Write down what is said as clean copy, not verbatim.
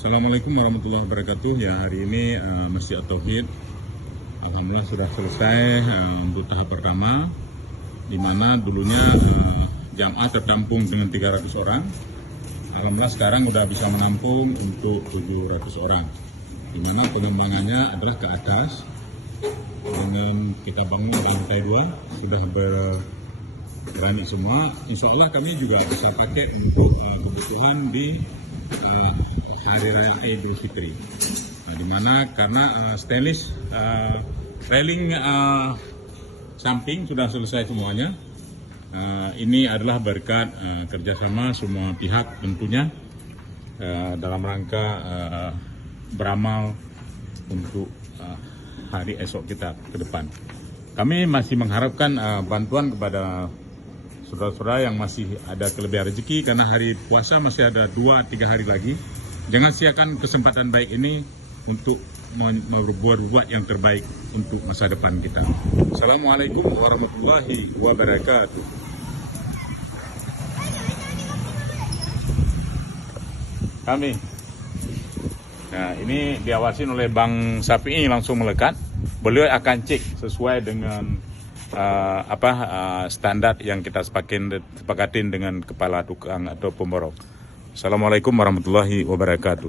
Assalamualaikum warahmatullahi wabarakatuh. Ya, hari ini Masjid At-Tauhid alhamdulillah sudah selesai untuk tahap pertama, di mana dulunya jamaah tertampung dengan 300 orang. Alhamdulillah sekarang udah bisa menampung untuk 700 orang, di mana pengembangannya adalah ke atas dengan kita bangun lantai 2 sudah berani semua. Insya Allah kami juga bisa pakai untuk kebutuhan di Hari Raya Idul Fitri. Nah, di mana karena stainless railing samping sudah selesai semuanya. Ini adalah berkat kerjasama semua pihak tentunya dalam rangka beramal untuk hari esok kita ke depan. Kami masih mengharapkan bantuan kepada saudara-saudara yang masih ada kelebihan rezeki, karena hari puasa masih ada 2-3 hari lagi. Jangan siakan kesempatan baik ini untuk berbuat yang terbaik untuk masa depan kita. Assalamualaikum warahmatullahi wabarakatuh. Kami, nah ini diawasin oleh Bang Sapi, langsung melekat. Beliau akan cek sesuai dengan standar yang kita sepakatin dengan kepala tukang atau pemborok. Assalamualaikum warahmatullahi wabarakatuh.